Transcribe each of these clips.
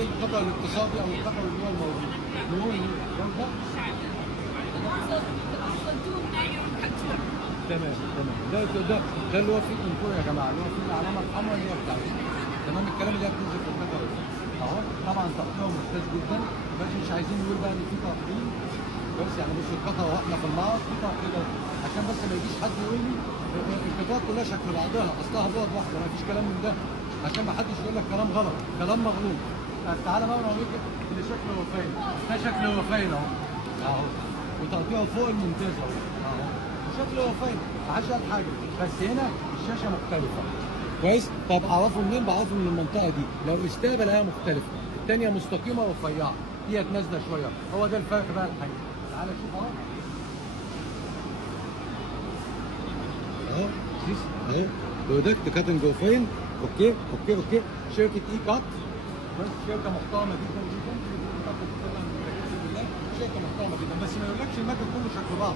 ايه الخطا الاقتصادي او الخطا اللي هو الموجود نقول ده تمام تمام ده اللي هو فيه الكنترول يا جماعه اللي هو فيه العلامه الحمراء اللي هي بتاعته تمام الكلام اللي هي بتنزل في الخطا اهو طبعا تقطيعه ممتاز جدا بس مش عايزين نقول بقى ان في تقطيع بس يعني بص القطعه واحنا في المعرض في تقطيع عشان بس ما يجيش حد يقول لي القطع كلها شكل بعضها اصلها بعد واحده ما فيش كلام من ده عشان ما حدش يقول لك كلام غلط كلام مغلوط تعالى بقى اوريك اللي شكله وفاين ده شكله وفاين اهو وتقطيعه فوق الممتاز اهو شكله وفاين ما حدش قال حاجه بس هنا الشاشه مختلفه كويس طب اعرفه منين بعرفه من المنطقه دي لو استقبل هي مختلفه الثانيه مستقيمه ورفيعه ديت نازله شويه هو ده الفرق بقى الحقيقي تعالى شوف اهو اهو برودكت كاتنج وفاين اوكي شركه اي كات بس شركه محترمه جدا شركه محترمه جدا بس ما يقولكش المكن كله شكل بعض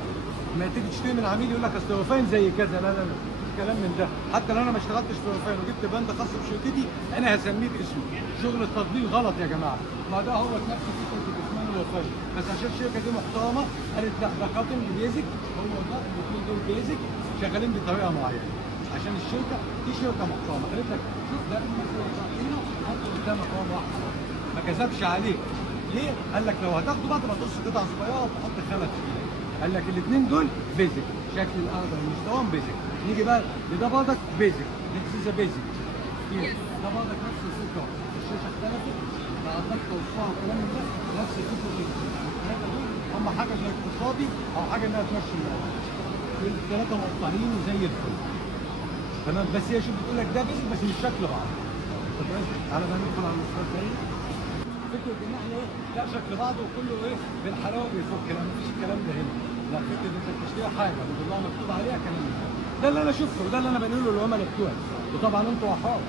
ما تيجي تشتري من عميل يقول لك اصل وفاين زي كذا لا كلام من ده حتى لو انا ما اشتغلتش في وفاين وجبت براند خاص بشركتي انا هسميه باسمي شغل التضليل غلط يا جماعه ما ده هو نفس فكره اسمه وفاين بس عشان الشركه دي محترمه قالت لا ده كاتن بيزك هو ده الاثنين دول بيزك شغالين بطريقه معينه عشان الشركه دي شركه محترمه قالت لك شوف ده مثلا هنا حط قدامك هو واحد ما كذبش عليك ليه؟ قال لك لو هتاخده بعد ما تقص قطع صغيره وتحط خلط فيه قال لك الاثنين دول بيزك شكل الاخضر مستواهم بيزك نيجي بقى لده برضك بيزك ذيس بيزك ده برضك نفس الفكره الشاشه اختلفت مع الضغط والصفاء والكلام من ده نفس الفكره الثلاثه دول هم حاجه زي اقتصادي او حاجه انها تمشي الموضوع الثلاثه مقطعين وزي الفل تمام بس هي شوف بتقول لك ده بيزك بس مش شكل بعض طب تعالى بقى ندخل على المستوى الثاني فكره ان احنا ايه لا شكل بعض وكله ايه بالحلاوه بيفك لا مفيش الكلام ده هنا لا فكره انت بتشتري حاجه بتطلع مكتوب عليها كلام ده اللي انا شفته وده اللي انا بنقوله للعملاء بتوعي وطبعا انتوا احرار